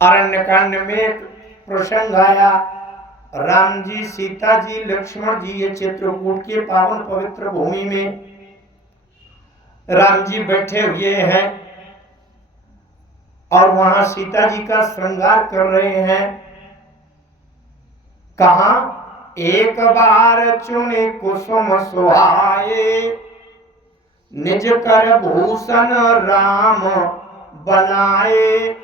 अरण्यकांड में एक प्रसंग आया। राम जी, सीता जी, लक्ष्मण जी ये चित्रकूट के पावन पवित्र भूमि में राम जी बैठे हुए हैं और वहां सीता जी का श्रृंगार कर रहे हैं। कहा, एक बार चुने कुसुम सुहाए, निज कर भूषण राम बनाए,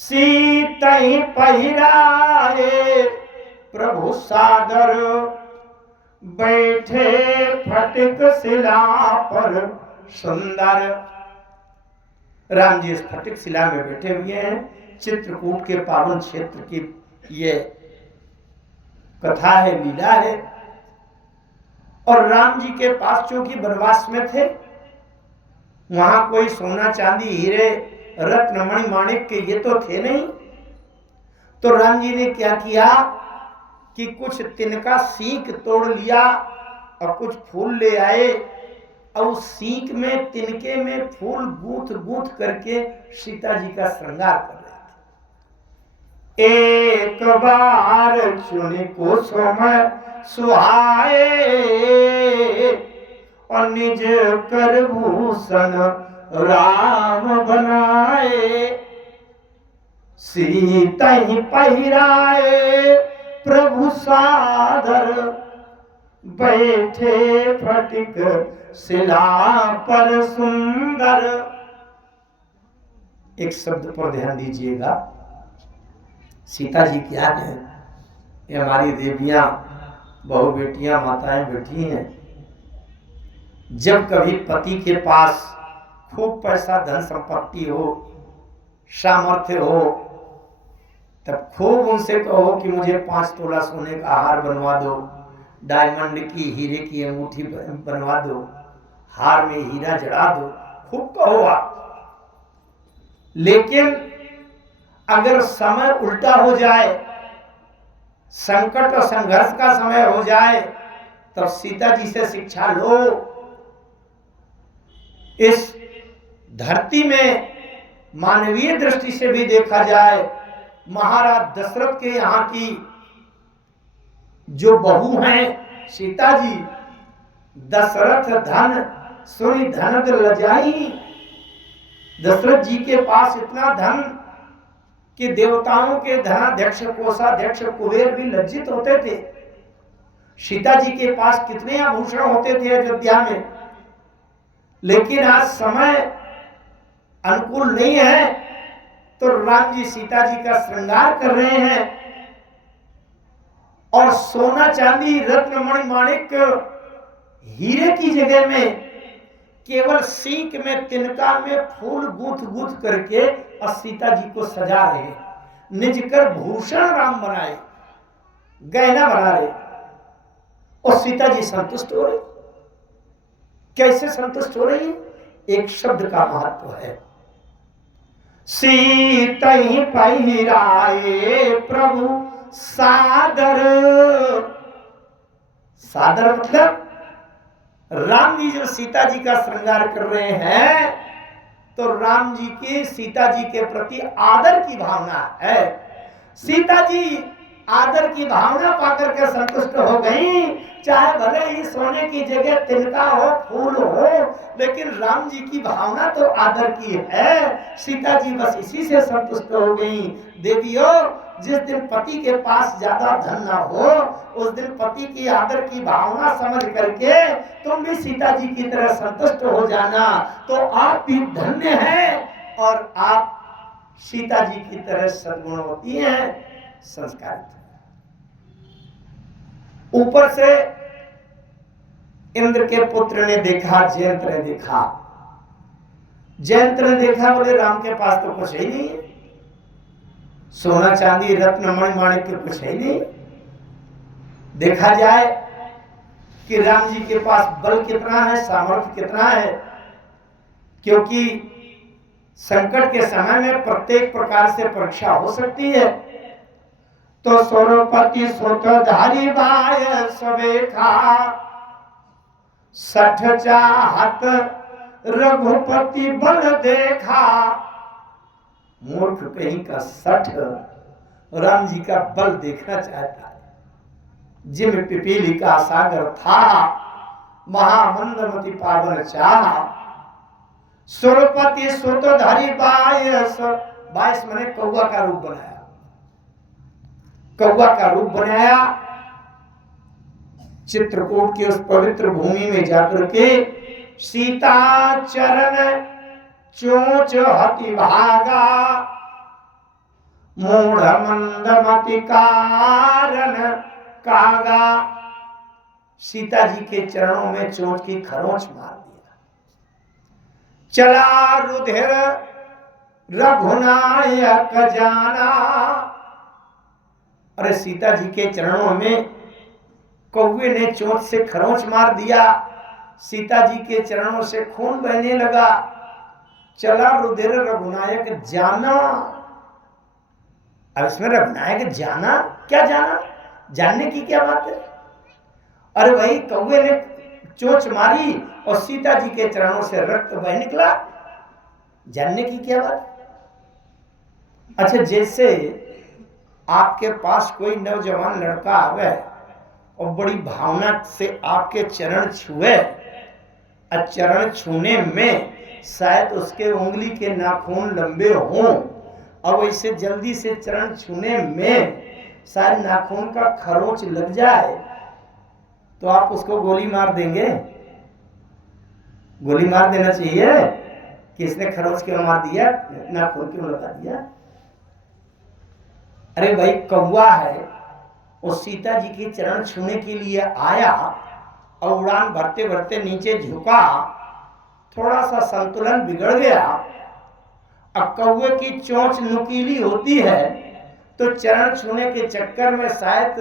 सीतई पहिराए प्रभु सादर, बैठे फटिक शिला पर सुंदर। राम जी इस फटिक शिला में बैठे हुए हैं। चित्रकूट के पावन क्षेत्र की ये कथा है, लीला है। और राम जी के पास चूंकि वनवास में थे, वहां कोई सोना चांदी हीरे रत्न मणि माणिक के ये तो थे नहीं। तो राम जी ने क्या किया कि कुछ तिनका सींक तोड़ लिया और कुछ फूल ले आए और उस सींक में तिनके में फूल गूंथ गूंथ करके सीता जी का श्रृंगार कर रहे थे। एक बार चुनी कुसुम सुहाए, और निज कर भूषण राम बनाए, सीता ही पहिराए प्रभु सादर, बैठे फटिक शिला पर सुंदर। एक शब्द पर ध्यान दीजिएगा। सीता जी क्या है? ये हमारी देवियां, बहु बेटियां, माताएं बैठी हैं। जब कभी पति के पास खूब पैसा धन संपत्ति हो, सामर्थ्य हो, तब खूब उनसे कहो कि मुझे 5 तोला सोने का हार बनवा दो, डायमंड की हीरे की अंगूठी बनवा दो, हार में हीरा जड़ा दो, खूब कहो आप। लेकिन अगर समय उल्टा हो जाए, संकट और संघर्ष का समय हो जाए, तब सीता जी से शिक्षा लो। इस धरती में मानवीय दृष्टि से भी देखा जाए, महाराज दशरथ के यहाँ की जो बहू हैं सीता जी, दशरथ धन सुनी धनद लजाई। दशरथ जी के पास इतना धन कि देवताओं के धनाध्यक्ष कोषाध्यक्ष कुबेर भी लज्जित होते थे। सीता जी के पास कितने आभूषण होते थे अयोध्या में। लेकिन आज समय अनुकूल नहीं है, तो राम जी सीता जी का श्रृंगार कर रहे हैं और सोना चांदी रत्न मणि माणिक हीरे की जगह में केवल सींक में तिनका में फूल गूंथ गूंथ करके और सीता जी को सजा रहे, निज कर भूषण राम बनाए, गहना बना रहे। और सीता जी संतुष्ट हो रही। कैसे संतुष्ट हो रही? एक शब्द का महत्व है। सीतई पहिराए प्रभु सादर। सादर मतलब राम जी जो सीता जी का श्रृंगार कर रहे हैं, तो राम जी की सीता जी के प्रति आदर की भावना है। सीता जी आदर की भावना पाकर के संतुष्ट हो गई। चाहे भले ही सोने की जगह तिनका हो, फूल हो, लेकिन राम जी की भावना तो आदर की है। सीता जी बस इसी से संतुष्ट हो गई। देवियों, जिस दिन पति के पास ज्यादा धन ना हो, उस दिन पति की आदर की भावना समझ करके तुम भी सीता जी की तरह संतुष्ट हो जाना, तो आप भी धन्य हैं और आप सीता जी की तरह सद्गुणवती हैं, संस्कारित हैं। ऊपर से इंद्र के पुत्र ने देखा, जयंत ने देखा। जयंत ने देखा, बोले राम के पास तो कुछ ही नहीं है, सोना चांदी रत्न मणि माणिक के कुछ है नहीं। देखा जाए कि राम जी के पास बल कितना है, सामर्थ्य कितना है, क्योंकि संकट के समय में प्रत्येक प्रकार से परीक्षा हो सकती है। तो स्वरूपति सुतधारी बाय सवेखा, 60 चाहत रघुपति बल देखा, मूर्ख कहीं का सठ राम जी का बल देखना चाहता है। जिम पिपीली का सागर था महामंदमति पावन चाह, सुरपति सुतधरि बायस, बायस मैंने कौवा का रूप बनाया, कौवा का रूप बनाया। चित्रकूट की उस पवित्र भूमि में जाकर के सीता चरण चोच हति भागा, मूढ़ मंदमति कारण कागा। सीता जी के चरणों में चोट की खरोंच मार दिया। चला रुधिर रघुनायक जाना। अरे सीता जी के चरणों में कौवे ने चोट से खरोंच मार दिया, सीता जी के चरणों से खून बहने लगा। चला रुधिर रघुनायक जाना। अब इसमें रघुनायक जाना, क्या जाना, जानने की क्या बात है। अरे भाई कौवे ने चोंच मारी और सीता जी के चरणों से रक्त बह निकला, जानने की क्या बात। अच्छा, जैसे आपके पास कोई नौजवान लड़का आवे और बड़ी भावना से आपके चरण छुए, और चरण छूने में शायद उसके उंगली के नाखून लंबे हों, और वैसे जल्दी से चरण छूने में शायद नाखून का खरोंच लग जाए, तो आप उसको गोली मार देंगे। गोली मार देना चाहिए कि इसने खरोंच क्यों मार दिया, नाखून क्यों लगा दिया। अरे भाई कौवा है, वो सीता जी के चरण छूने के लिए आया और उड़ान भरते भरते नीचे झुका, थोड़ा सा संतुलन बिगड़ गया। अब कौवे की चोंच नुकीली होती है तो चरण छूने के चक्कर में शायद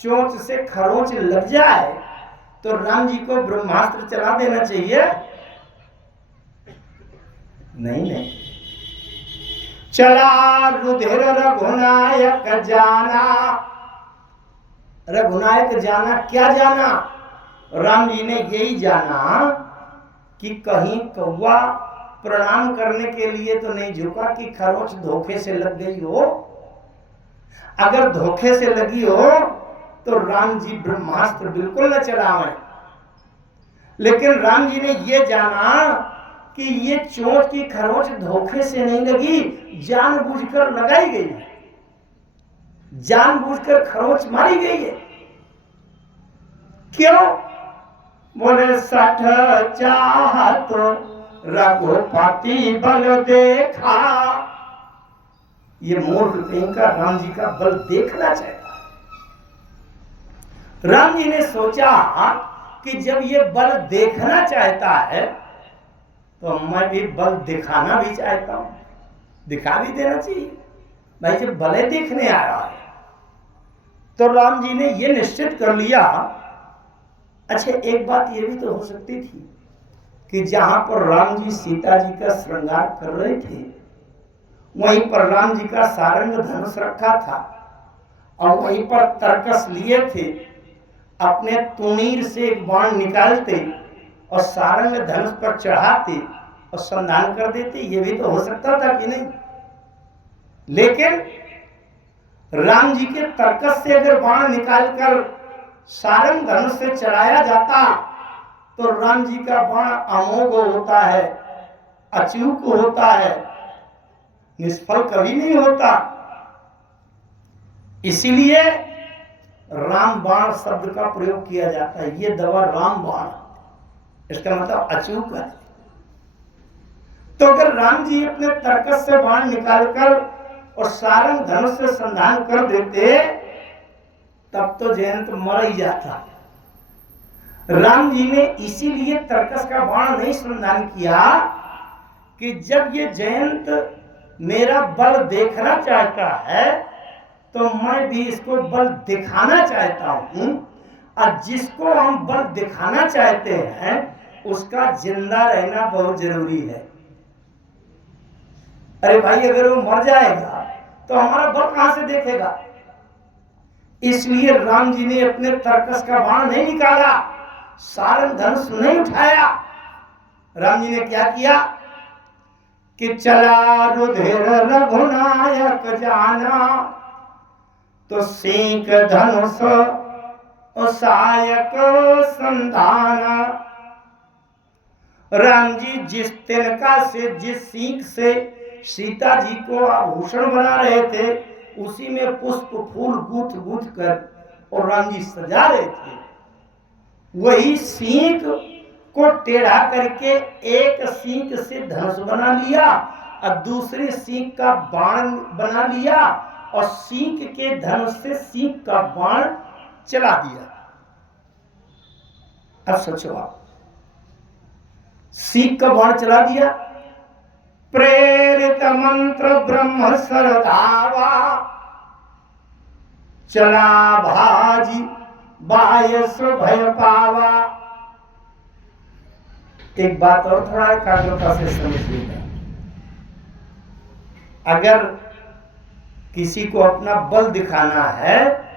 चोंच से खरोंच लग जाए, तो राम जी को ब्रह्मास्त्र चला देना चाहिए। नहीं, चला रुधिर रघुनायक जाना। रघुनायक जाना, क्या जाना, राम जी ने यही जाना कि कहीं कौवा प्रणाम करने के लिए तो नहीं झुका कि खरोंच धोखे से लग गई हो। अगर धोखे से लगी हो तो राम जी ब्रह्मास्त्र बिल्कुल न चलावें। लेकिन राम जी ने यह जाना कि ये चोट की खरोंच धोखे से नहीं लगी, जानबूझकर लगाई गई है, जानबूझकर खरोंच मारी गई है। क्यों? बोले सठ चाहत रघुपति बल देखा। ये मूर्ख कहीं का राम जी का बल देखना चाहता है। राम जी ने सोचा कि जब ये बल देखना चाहता है तो मैं भी बल दिखाना भी चाहता हूं, दिखा भी देना चाहिए। भाई जब भले देखने आया है तो राम जी ने ये निश्चित कर लिया। अच्छा, एक बात ये भी तो हो सकती थी कि जहां पर राम जी सीता जी का श्रृंगार कर रहे थे वहीं पर राम जी का सारंग धनुष रखा था और वहीं पर तरकस लिए थे, अपने तुनीर से एक बाण निकालते और सारंग धनुष पर चढ़ाते और संधान कर देते। ये भी तो हो सकता था कि नहीं। लेकिन राम जी के तरकस से अगर बाण निकालकर सारंग धनुष से चढ़ाया जाता तो राम जी का बाण अमोघ होता है, अचूक होता है, निष्फल कभी नहीं होता। इसीलिए राम बाण शब्द का प्रयोग किया जाता है। ये दवा राम बाण, इसका मतलब अचूक है। तो अगर राम जी अपने तरकस से बाण निकालकर और सारंग धनुष से संधान कर देते तब तो जयंत मर ही जाता। राम जी ने इसीलिए तरकस का बाण नहीं संधान किया कि जब ये जयंत मेरा बल देखना चाहता है तो मैं भी इसको बल दिखाना चाहता हूं, और जिसको हम बल दिखाना चाहते हैं उसका जिंदा रहना बहुत जरूरी है। अरे भाई अगर वो मर जाएगा तो हमारा बल कहां से देखेगा। इसलिए राम जी ने अपने तरकस का बाण नहीं निकाला, सारंग धनुष नहीं उठाया। राम जी ने क्या किया कि चला रुधिर रघुनायक जाना, तो सींक धनुष सायक संधाना। राम जी जिस तिनका से, जिस सींक से सीता जी को आभूषण बना रहे थे, उसी में पुष्प फूल गूंथ गूंथ कर और राम जी सजा रहे थे। वही सींक को टेढ़ा करके एक सींक से धनुष बना लिया और दूसरे सींक का बाण बना लिया और सींक के धनुष से सींक का बाण चला दिया। अब सोचो आप, सींक का बाण चला दिया, प्रेरित मंत्र ब्रह्म सरधावा, चला भाजी बायस भय पावा। एक बात और थोड़ा एकाग्रता से समझिएगा, अगर किसी को अपना बल दिखाना है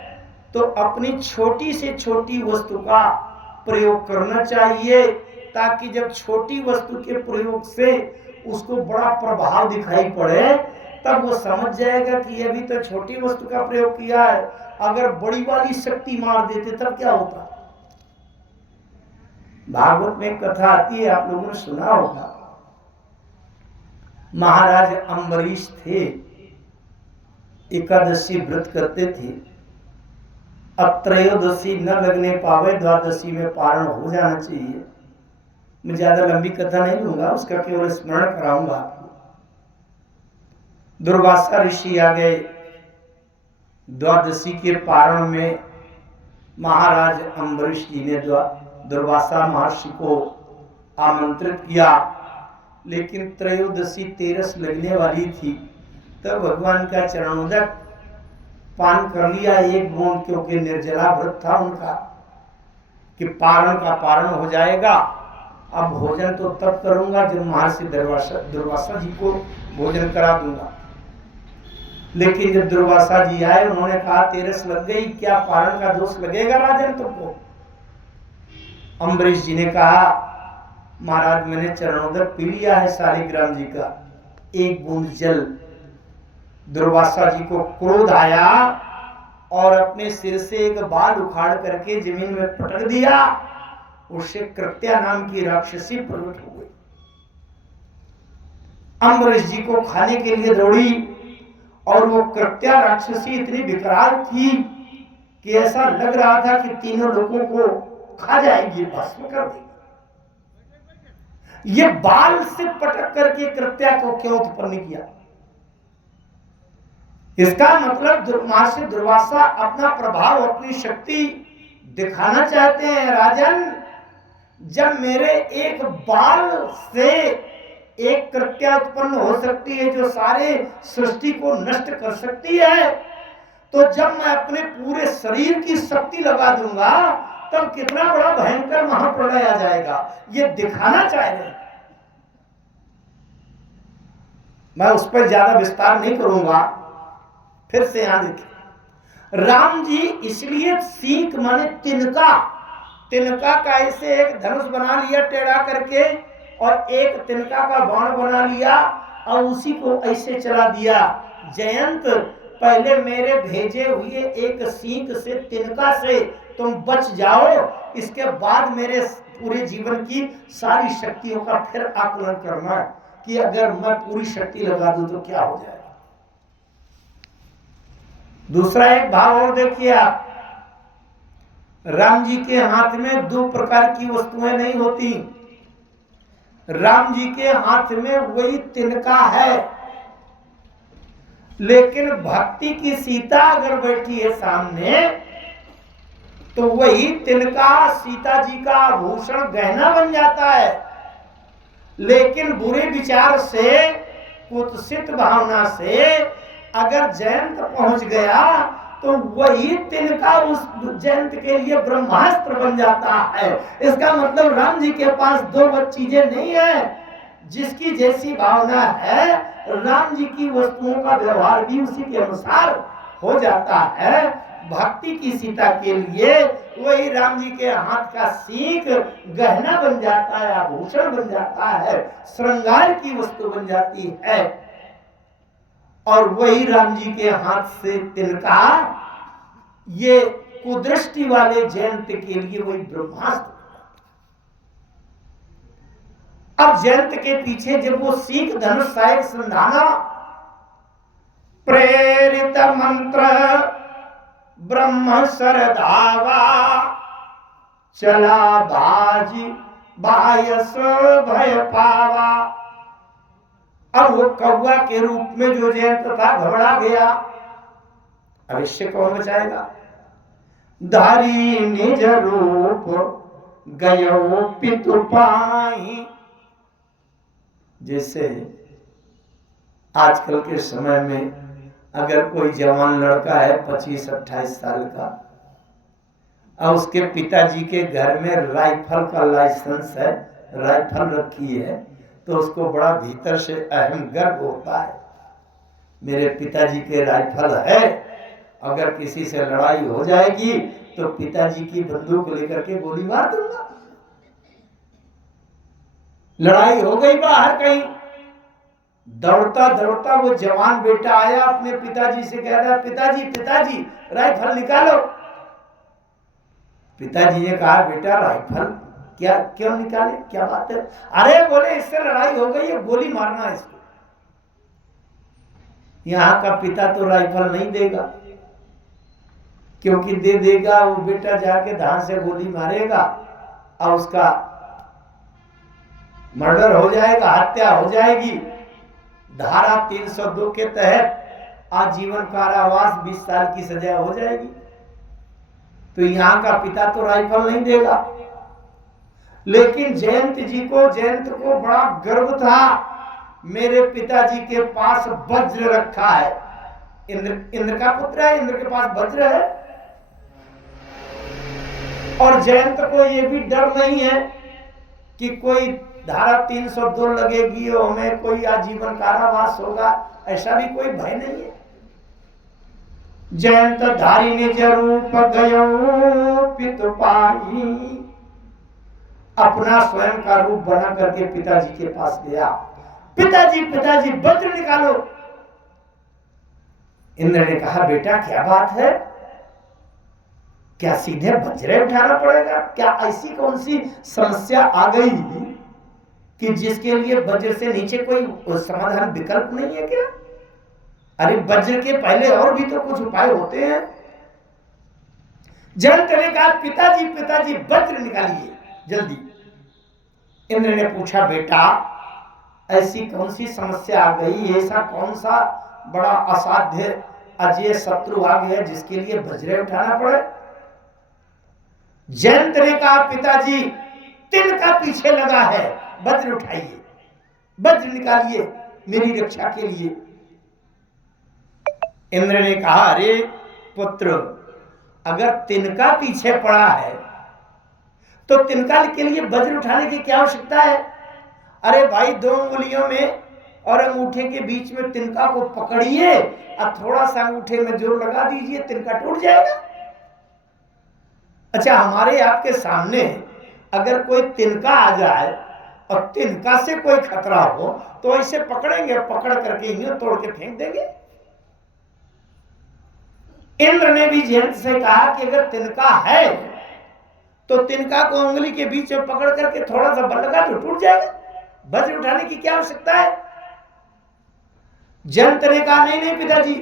तो अपनी छोटी से छोटी वस्तु का प्रयोग करना चाहिए, ताकि जब छोटी वस्तु के प्रयोग से उसको बड़ा प्रभाव दिखाई पड़े तब वो समझ जाएगा कि ये भी तो छोटी वस्तु का प्रयोग किया है। अगर बड़ी वाली शक्ति मार देते तब क्या होता। भागवत में कथा आती है, आप लोगों ने सुना होगा। महाराज अम्बरीश थे, एकादशी व्रत करते थे। अब त्रयोदशी न लगने पावे, द्वादशी में पारण हो जाना चाहिए। मैं ज्यादा लंबी कथा नहीं लूंगा, उसका केवल स्मरण कराऊंगा आपको। दुर्वासा ऋषि आ गए, द्वादशी के पारण में महाराज अम्बरीश जी ने दुर्वासा महर्षि को आमंत्रित किया, लेकिन त्रयोदशी तेरस लगने वाली थी, तब भगवान का चरणोदक पान कर लिया एक बूंद, क्योंकि निर्जला व्रत था उनका कि पारण का पारण हो जाएगा। अब भोजन तो तब करूंगा जब महर्षि दुर्वासा जी को भोजन करा दूंगा। लेकिन जब दुर्वासा जी आए, उन्होंने कहा तेरस लग गई, क्या पारण का दोष लगेगा राजन तुमको? अम्बरीश जी ने कहा महाराज मैंने चरणोदक पी लिया है शालिग्राम जी का, एक बूंद जल। दुर्वासा जी को क्रोध आया और अपने सिर से एक बाल उखाड़ करके जमीन में पटक दिया। उससे कृत्या नाम की राक्षसी प्रकट हो गई, अम्बरीश जी को खाने के लिए दौड़ी, और वो कृत्या राक्षसी इतनी विकराल थी कि ऐसा लग रहा था कि तीनों लोगों को खा जाएगी, भस्म कर देगी। ये बाल से पटक करके कृत्या को क्यों उत्पन्न किया? इसका मतलब महर्षि दुर्वासा अपना प्रभाव, अपनी शक्ति दिखाना चाहते हैं। राजन, जब मेरे एक बाल से एक कृत्या उत्पन्न हो सकती है जो सारे सृष्टि को नष्ट कर सकती है, तो जब मैं अपने पूरे शरीर की शक्ति लगा दूंगा तब कितना बड़ा भयंकर महाप्रलय आ जाएगा, ये दिखाना चाह रहे हैं। मैं उस पर ज्यादा विस्तार नहीं करूंगा। फिर से यहां देखिए, राम जी इसलिए सींक माने तिनका, तिनका का ऐसे एक धनुष बना लिया टेढ़ा करके, और एक तिनका का बाण बना लिया और उसी को ऐसे चला दिया। जयंत, पहले मेरे भेजे हुए एक सींक से, तिनका से तुम बच जाओ, इसके बाद मेरे पूरे जीवन की सारी शक्तियों का फिर आकलन करना कि अगर मैं पूरी शक्ति लगा दूं तो क्या हो जाएगा। दूसरा एक भाव और देखिए आप, राम जी के हाथ में दो प्रकार की वस्तुएं नहीं होती। राम जी के हाथ में वही तिनका है, लेकिन भक्ति की सीता अगर बैठी है सामने तो वही तिनका सीता जी का आभूषण गहना बन जाता है। लेकिन बुरे विचार से, कुत्सित भावना से अगर जयंत पहुंच गया तो वही तिनका उस जयंत के लिए ब्रह्मास्त्र बन जाता है। इसका मतलब राम जी के पास दो चीजें नहीं है। जिसकी जैसी भावना है, राम जी की वस्तुओं का व्यवहार भी उसी के अनुसार हो जाता है। भक्ति की सीता के लिए वही राम जी के हाथ का सीख गहना बन जाता है, आभूषण बन जाता है, श्रृंगार की वस्तु बन जाती है। और वही राम जी के हाथ से तिनका ये कुदृष्टि वाले जयंत के लिए वही ब्रह्मास्त्र। अब जयंत के पीछे जब वो सीख धनुष सहायक संधाना, प्रेरित मंत्र ब्रह्म सरधावा, चला बाजी बायस भय पावा। अब वो कौवा के रूप में जो जयंत था घबरा गया, अवश्य कौन बचाएगा। धारी निज रूप गयो पितु पाई। जैसे आजकल के समय में अगर कोई जवान लड़का है 25-28 साल का और उसके पिताजी के घर में राइफल का लाइसेंस है, राइफल रखी है, तो उसको बड़ा भीतर से अहम गर्व होता है, मेरे पिताजी के राइफल है, अगर किसी से लड़ाई हो जाएगी तो पिताजी की बंदूक लेकर के गोली मार दूंगा। लड़ाई हो गई बाहर कहीं, दौड़ता दौड़ता वो जवान बेटा आया, अपने पिताजी से कह रहा, पिताजी पिताजी राइफल निकालो। पिताजी ने कहा, बेटा राइफल क्या, क्यों निकाले, क्या बात है? अरे बोले इससे लड़ाई हो गई है, गोली मारना है इसको। यहाँ का पिता तो राइफल नहीं देगा, क्योंकि दे देगा वो बेटा जाके धान से गोली मारेगा और उसका मर्डर हो जाएगा, हत्या हो जाएगी। धारा 302 के तहत आजीवन कारावास 20 साल की सजा हो जाएगी। तो यहाँ का पिता तो राइफल नहीं देगा। लेकिन जयंत को बड़ा गर्व था, मेरे पिताजी के पास वज्र रखा है। इंद्र का पुत्र है, इंद्र के पास वज्र है। और जयंत को ये भी डर नहीं है कि कोई धारा 302 लगेगी और हमें कोई आजीवन कारावास होगा, ऐसा भी कोई भय नहीं है। जयंत धारी निज रूप गयो पितु पाई, अपना स्वयं का रूप बना करके पिताजी के पास गया। पिताजी पिताजी वज्र निकालो। इंद्र ने कहा, बेटा क्या बात है, क्या सीधे वज्र उठाना पड़ेगा? क्या ऐसी कौन सी समस्या आ गई कि जिसके लिए वज्र से नीचे कोई समाधान विकल्प नहीं है क्या? अरे वज्र के पहले और भी तो कुछ उपाय होते हैं। जयंत ने कहा, पिताजी पिताजी वज्र निकालिए जल्दी। इंद्र ने पूछा, बेटा ऐसी कौन सी समस्या आ गई, ऐसा कौन सा बड़ा असाध्य अजय शत्रु आ गया जिसके लिए वज्र उठाना पड़े? जयंत ने कहा, पिताजी तिनका पीछे लगा है, वज्र उठाइए, वज्र निकालिए मेरी रक्षा के लिए। इंद्र ने कहा, अरे पुत्र, अगर तिनका पीछे पड़ा है तो तिनका के लिए वज्र उठाने की क्या आवश्यकता है? अरे भाई, 2 उंगलियों में और अंगूठे के बीच में तिनका को पकड़िए और थोड़ा सा अंगूठे में जोर लगा दीजिए, तिनका टूट जाएगा। अच्छा, हमारे आपके सामने अगर कोई तिनका आ जाए और तिनका से कोई खतरा हो तो ऐसे पकड़ेंगे, पकड़ करके यूं तोड़ के फेंक देंगे। इंद्र ने भी जयंत से कहा कि अगर तिनका है तो तिनका को उंगली के बीच में पकड़ करके थोड़ा सा बल लगा तो टूट जाएगा, वज्र उठाने की क्या आवश्यकता है? जयंत ने कहा, नहीं नहीं पिताजी,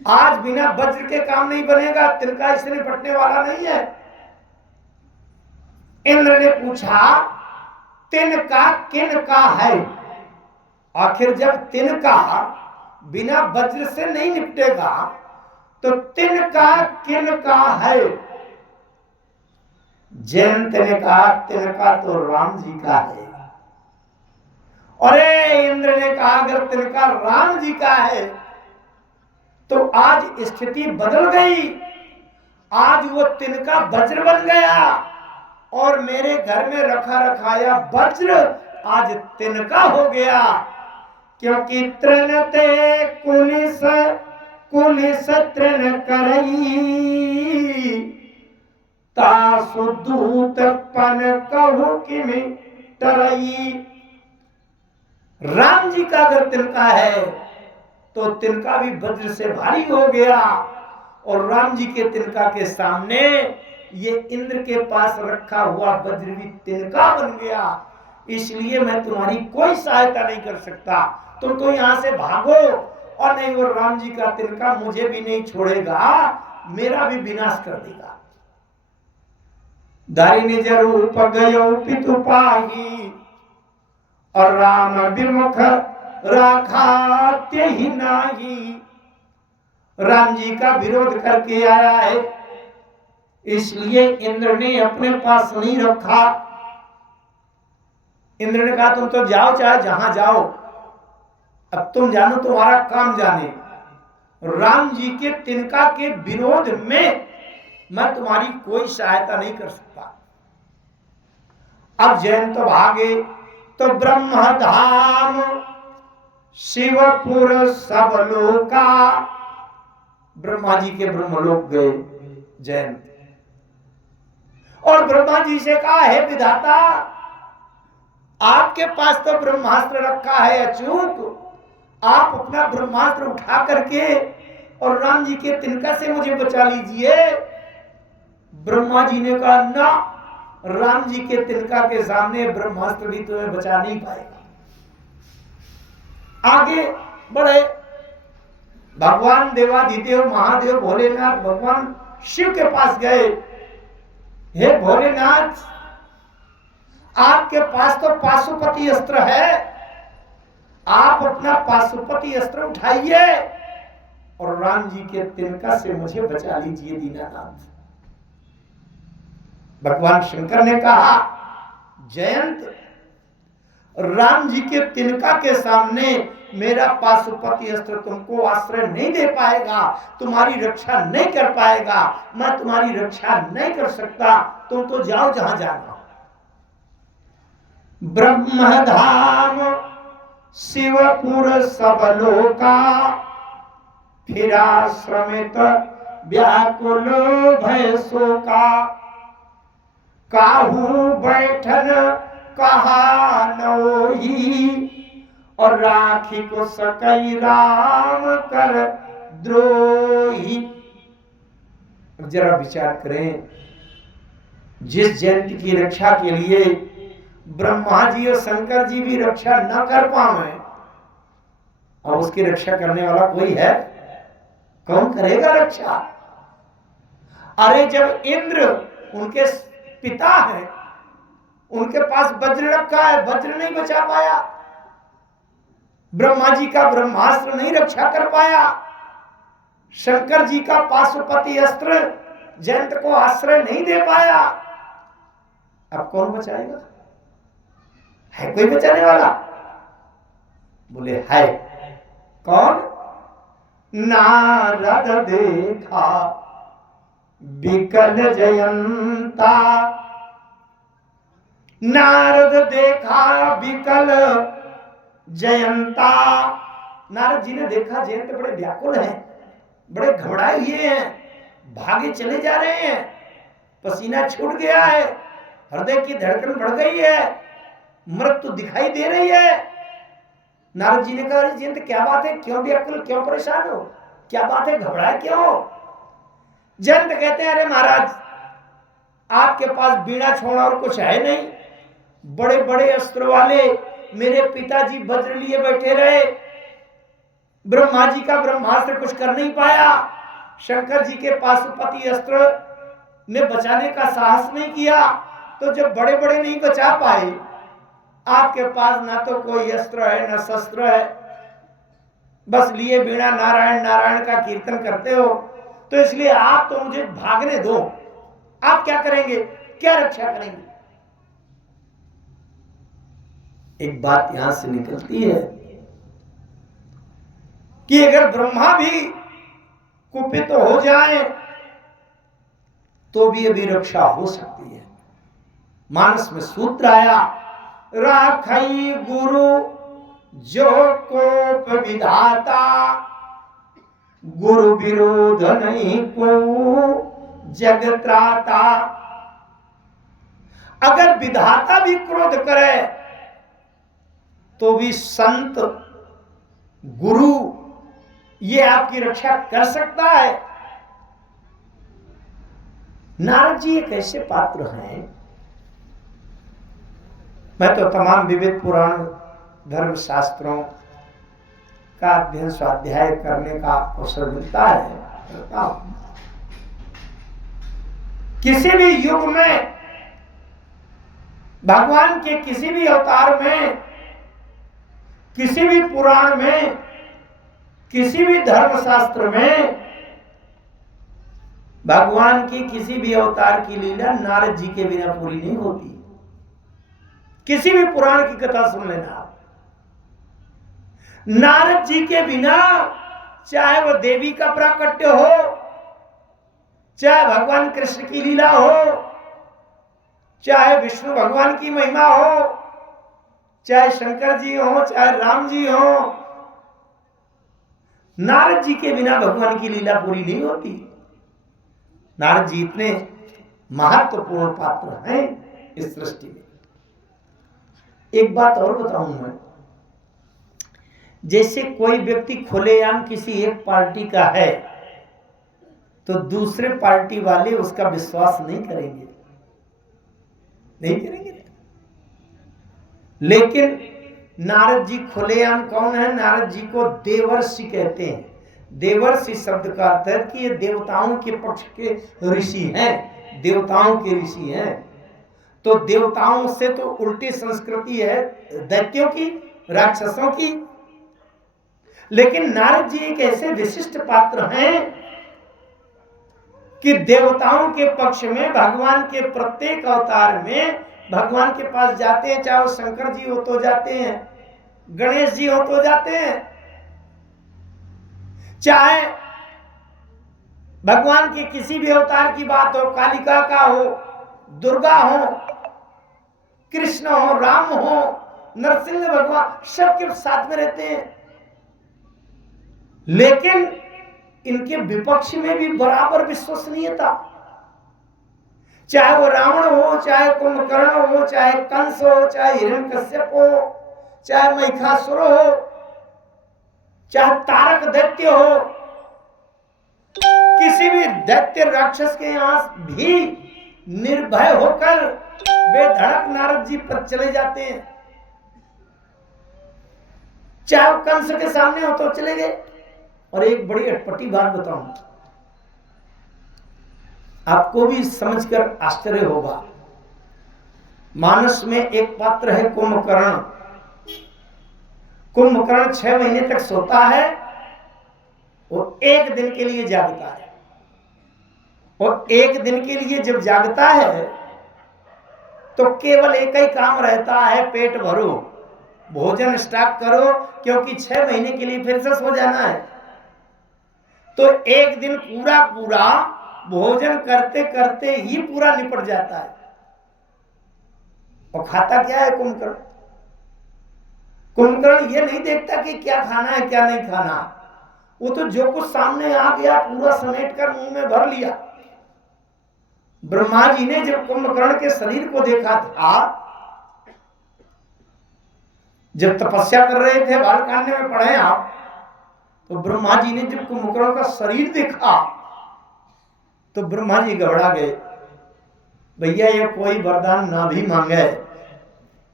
आज बिना वज्र के काम नहीं बनेगा, तिनका इससे निपटने वाला नहीं है। इंद्र ने पूछा, तिनका किनका है? आखिर जब तिनका बिना वज्र से नहीं निपटेगा तो तिनका किनका है? जयंत ने कहा, तिनका तो राम जी का है। अरे इंद्र ने कहा, अगर तिनका राम जी का है तो आज स्थिति बदल गई, आज वो तिनका वज्र बन गया और मेरे घर में रखा रखाया वज्र आज तिनका हो गया। क्योंकि तृणते कुलिस कुल सत्रन करई, तासु दूत पन कहु किमि तरई। राम जी का अगर तिनका है तो तिनका भी वज्र से भारी हो गया, और राम जी के तिनका के सामने ये इंद्र के पास रखा हुआ वज्र भी तिनका बन गया। इसलिए मैं तुम्हारी कोई सहायता नहीं कर सकता, तुम तो यहां से भागो, और नहीं वो राम जी का तिनका मुझे भी नहीं छोड़ेगा, मेरा भी विनाश कर देगा। दारी निज रूप गयो पितु पाही, और राम विमुख राखा त्यहि नाही। राम जी का विरोध करके आया है, इसलिए इंद्र ने अपने पास नहीं रखा। इंद्र ने कहा तुम तो जाओ, चाहे जहां जाओ, अब तुम जानो, तुम्हारा काम जाने। राम जी के तिनका के विरोध में मैं तुम्हारी कोई सहायता नहीं कर सकता। अब जैन तो भागे, तो ब्रह्मधाम शिवपुर सब लोका, ब्रह्मा जी के ब्रह्मलोक गए जैन, और ब्रह्मा जी से कहा है विधाता, आपके पास तो ब्रह्मास्त्र रखा है अचूक, आप अपना ब्रह्मास्त्र उठा करके और राम जी के तिनका से मुझे बचा लीजिए। ब्रह्मा जी ने कहा ना, राम जी के तिनका के सामने ब्रह्मास्त्र भी तुम्हें बचा नहीं पाएगा। आगे बढ़े, भगवान देवाधिदेव महादेव भोलेनाथ भगवान शिव के पास गए। हे भोलेनाथ, आपके पास तो पाशुपति अस्त्र है, आप अपना पाशुपति अस्त्र उठाइए और राम जी के तिनका से मुझे बचा लीजिए दीनानाथ। भगवान शंकर ने कहा जयंत, राम जी के तिनका के सामने मेरा पाशुपति अस्त्र तुमको आश्रय नहीं दे पाएगा, तुम्हारी रक्षा नहीं कर पाएगा, मैं तुम्हारी रक्षा नहीं कर सकता, तुम तो जाओ जहां जाना। ब्रह्मधाम शिवपुर सब लोका, फिरा श्रमित व्याकुल भय शोका, काहू बैठन कहा नोही, और राखी को सकई राम कर द्रोही। जरा विचार करें, जिस जयंती की रक्षा के लिए ब्रह्मा जी और शंकर जी भी रक्षा न कर पाए, और उसकी रक्षा करने वाला कोई है? कौन करेगा रक्षा? अरे जब इंद्र उनके पिता है, उनके पास वज्र रखा है, वज्र नहीं बचा पाया, ब्रह्मा जी का ब्रह्मास्त्र नहीं रक्षा कर पाया, शंकर जी का पाशुपति अस्त्र जयंत को आश्रय नहीं दे पाया, अब कौन बचाएगा? है कोई बचाने वाला? बोले है। कौन? नारद देखा विकल जयंता, नारद देखा विकल जयंता। नारद जी ने देखा जयंत बड़े व्याकुल हैं, बड़े घबराए हुए हैं, भागे चले जा रहे हैं, पसीना छूट गया है, हृदय की धड़कन बढ़ गई है, मृत्यु दिखाई दे रही है। नारद जी ने कहा जयंत क्या बात है, क्यों व्याकुल, क्यों परेशान हो, क्या बात है, घबराए क्यों? जयंत कहते हैं अरे महाराज, आपके पास बीड़ा छोड़ा और कुछ है नहीं, बड़े बड़े अस्त्र वाले मेरे पिताजी वज्र लिए बैठे रहे, ब्रह्मा जी का ब्रह्मास्त्र कुछ कर नहीं पाया, शंकर जी के पाशुपति अस्त्र ने बचाने का साहस नहीं किया, तो जब बड़े बड़े नहीं बचा पाए, आपके पास ना तो कोई अस्त्र है ना शस्त्र है, बस लिए बिना नारायण नारायण का कीर्तन करते हो, तो इसलिए आप तो मुझे भागने दो। आप क्या करेंगे, क्या रक्षा करेंगे? एक बात यहां से निकलती है कि अगर ब्रह्मा भी कुपित हो जाए तो भी अभी रक्षा हो सकती है। मानस में सूत्र आया, राखई गुरु जो कोप विधाता, गुरु विरोध नहीं को जग त्राता। अगर विधाता भी क्रोध करे तो भी संत गुरु ये आपकी रक्षा कर सकता है। नारद जी एक ऐसे पात्र हैं, मैं तो तमाम विविध पुराण धर्म शास्त्रों का अध्ययन स्वाध्याय करने का अवसर मिलता है, करता हूं। किसी भी युग में भगवान के किसी भी अवतार में, किसी भी पुराण में, किसी भी धर्म शास्त्र में भगवान की किसी भी अवतार की लीला नारद जी के बिना पूरी नहीं होती। किसी भी पुराण की कथा सुन लेना आप, नारद जी के बिना चाहे वो देवी का प्राकट्य हो, चाहे भगवान कृष्ण की लीला हो, चाहे विष्णु भगवान की महिमा हो, चाहे शंकर जी हो, चाहे राम जी हो, नारद जी के बिना भगवान की लीला पूरी नहीं होती। नारद जी इतने महत्वपूर्ण पात्र हैं इस सृष्टि में। एक बात और बताऊं मैं, जैसे कोई व्यक्ति खुलेआम किसी एक पार्टी का है तो दूसरे पार्टी वाले उसका विश्वास नहीं करेंगे, नहीं करेंगे। लेकिन नारद जी खुलेआम कौन है? नारद जी को देवर्षि कहते हैं। देवर्षि शब्द का अर्थ है कि ये देवताओं के पक्ष के ऋषि हैं, देवताओं के ऋषि हैं। तो देवताओं से तो उल्टी संस्कृति है दैत्यों की, राक्षसों की। लेकिन नारद जी एक ऐसे विशिष्ट पात्र हैं कि देवताओं के पक्ष में भगवान के प्रत्येक अवतार में भगवान के पास जाते हैं, चाहे वो शंकर जी हो तो जाते हैं, गणेश जी हो तो जाते हैं, चाहे भगवान के किसी भी अवतार की बात हो, कालिका का हो, दुर्गा हो, कृष्ण हो, राम हो, नरसिंह भगवान, सबके साथ में रहते हैं। लेकिन इनके विपक्ष में भी बराबर विश्वसनीयता, चाहे वो रावण हो, चाहे कुंभकर्ण हो, चाहे कंस हो, चाहे हिरण्यकश्यप हो, चाहे महिषासुर हो, चाहे तारक दैत्य हो, किसी भी दैत्य राक्षस के यहां भी निर्भय होकर बेधड़क नारद जी पर चले जाते हैं। चाहे कंस के सामने हो तो चले गए। और एक बड़ी अटपटी बात बताऊं, आपको भी समझकर आश्चर्य होगा। मानस में एक पात्र है कुंभकर्ण। कुंभकर्ण 6 महीने तक सोता है, वो एक दिन के लिए जागता है। और एक दिन के लिए जब जागता है तो केवल एक ही काम रहता है, पेट भरो, भोजन स्टॉक करो, क्योंकि 6 महीने के लिए फिर से सो जाना है। तो एक दिन पूरा पूरा भोजन करते करते ही पूरा निपट जाता है। और खाता क्या है कुंभकर्ण? कुंभकर्ण ये नहीं देखता कि क्या खाना है क्या नहीं खाना, वो तो जो कुछ सामने आ गया पूरा समेट कर मुंह में भर लिया। ब्रह्मा जी ने जब कुंभकर्ण के शरीर को देखा था, जब तपस्या कर रहे थे, बालकांड में पढ़े आप, तो ब्रह्मा जी ने जब कुंभकर्ण का शरीर देखा तो ब्रह्मा जी घबरा गए। भैया ये कोई वरदान ना भी मांगे,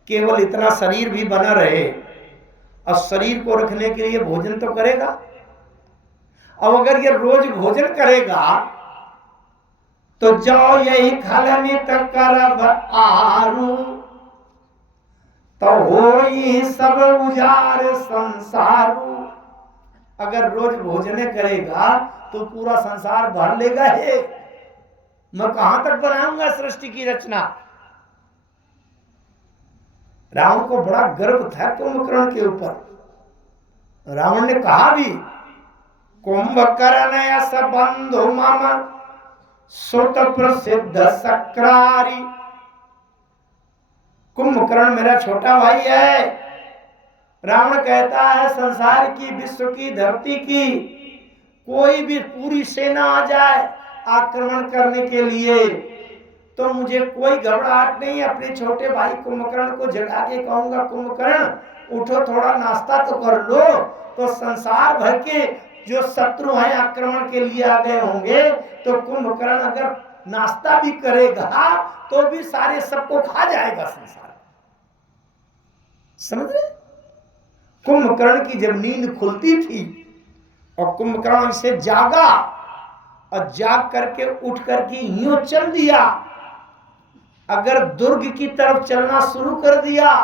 केवल इतना शरीर भी बना रहे, और शरीर को रखने के लिए भोजन तो करेगा। अब अगर ये रोज भोजन करेगा तो जाओ यही खलनी तक करब आरू, तो होई सब उजार संसारू। अगर रोज भोजन करेगा तो पूरा संसार भर लेगा। है मैं कहां तक बनाऊंगा सृष्टि की रचना। रावण को बड़ा गर्व था कुंभकर्ण के ऊपर। रावण ने कहा भी, कुंभकर्ण यस बंधु मम सुत प्रसिद्ध सक्रारी। कुंभकर्ण मेरा छोटा भाई है। रावण कहता है संसार की, विश्व की, धरती की कोई भी पूरी सेना आ जाए आक्रमण करने के लिए तो मुझे कोई घबराहट नहीं। अपने छोटे भाई कुंभकर्ण को जगा के कहूंगा, कुंभकर्ण उठो, थोड़ा नाश्ता तो कर लो। तो संसार भर के जो शत्रु हैं आक्रमण के लिए आ गए होंगे, तो कुंभकर्ण अगर नाश्ता भी करेगा तो भी सारे सबको खा जाएगा संसार। समझ रहे? कुंभकर्ण की जब नींद खुलती थी और कुंभकर्ण से जागा और जाग करके उठ करके यूं चल दिया, अगर दुर्ग की तरफ चलना शुरू कर दिया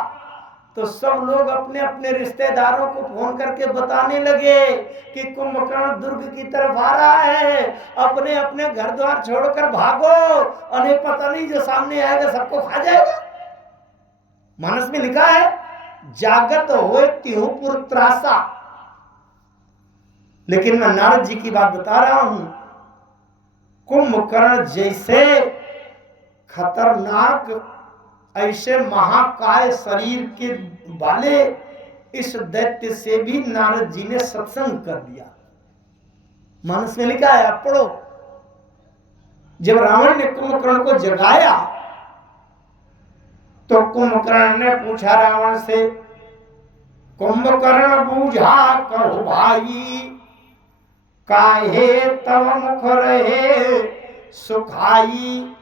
तो सब लोग अपने अपने रिश्तेदारों को फोन करके बताने लगे कि कुंभकर्ण दुर्ग की तरफ आ रहा है, अपने अपने घर द्वार छोड़कर भागो, उन्हें पता नहीं जो सामने आएगा सबको खा जाएगा। मानस में लिखा है, जागत होए तिहु पुर त्रासा। लेकिन मैं नारद जी की बात बता रहा हूं, कुंभकर्ण जैसे खतरनाक ऐसे महाकाय शरीर के वाले इस दैत्य से भी नारद जी ने सत्संग कर दिया। मानस में लिखा है, आप पढ़ो। जब रावण ने कुंभकर्ण को जगाया तो कुंभकर्ण ने पूछा रावण से, कुंभकर्ण बूझा कहो भाई, काहे तव मुख रहे सुखाई।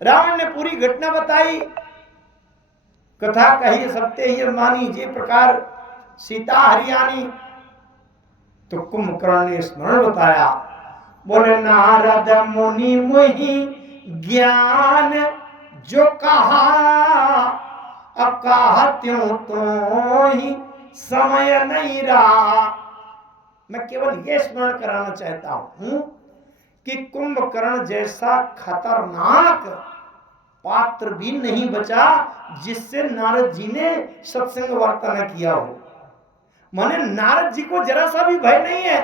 रावण ने पूरी घटना बताई, कथा कही सबते ही मानी, जे प्रकार सीता हरियाणी। तो कुंभकर्ण ने स्मरण बताया, बोले नारद मुनि मुहि ज्ञान जो कहा, अकाहत्यों तो ही समय नहीं रहा। मैं केवल ये स्मरण कराना चाहता हूं कि कुंभकर्ण जैसा खतरनाक पात्र भी नहीं बचा जिससे नारद जी ने सत्संग वार्ता न किया हो। माने नारद जी को जरा सा भी भय नहीं है,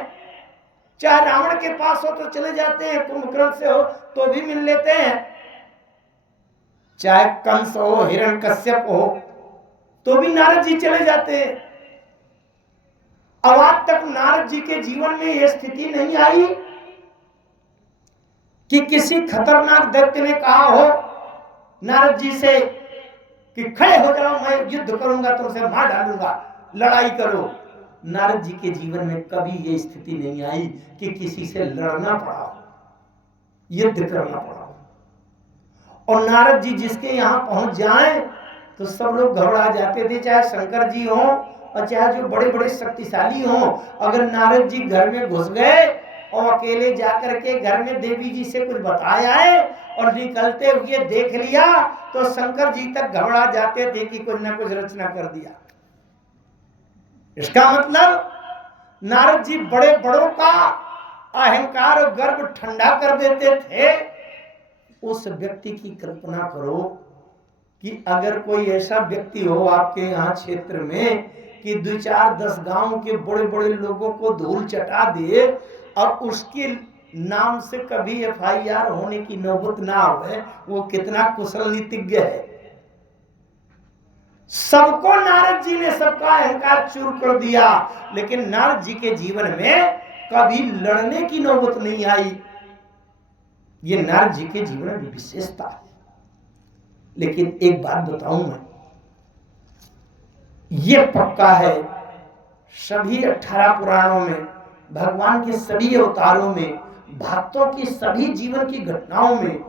चाहे रावण के पास हो तो चले जाते हैं, कुंभकर्ण से हो तो भी मिल लेते हैं, चाहे कंस हो हिरण्यकश्यप हो तो भी नारद जी चले जाते हैं। अब आज तक नारद जी के जीवन में यह स्थिति नहीं आई कि किसी खतरनाक दैत्य ने कहा हो नारद जी से कि खड़े हो जाओ, मैं युद्ध करूंगा, तुमसे मार डालूंगा, लड़ाई करो। नारद जी के जीवन में कभी ये स्थिति नहीं आई कि किसी से लड़ना पड़ा हो, युद्ध करना पड़ा हो। और नारद जी जिसके यहाँ पहुंच जाएं तो सब लोग घबरा जाते थे, चाहे शंकर जी हो और चाहे जो बड़े बड़े शक्तिशाली हो। अगर नारद जी घर में घुस गए और अकेले जाकर के घर में देवी जी से कुछ बताया है और निकलते हुए देख लिया तो शंकर जी तक घबरा जाते थे कि कुछ ना कुछ रचना कर दिया। इसका मतलब नारद जी बड़े बड़ों का अहंकार और गर्व ठंडा कर देते थे। उस व्यक्ति की कल्पना करो कि अगर कोई ऐसा व्यक्ति हो आपके यहाँ क्षेत्र में कि 2-4-10 गांव के बड़े बड़े लोगों को धूल चटा दे और उसके नाम से कभी FIR होने की नौबत ना हो, वो कितना कुशल नीतिज्ञ है। सबको नारद जी ने सबका अहंकार चूर कर दिया, लेकिन नारद जी के जीवन में कभी लड़ने की नौबत नहीं आई। ये नारद जी के जीवन में विशेषता है। लेकिन एक बात बताऊं मैं, ये पक्का है सभी 18 पुराणों में, भगवान के सभी अवतारों में, भक्तों की सभी जीवन की घटनाओं में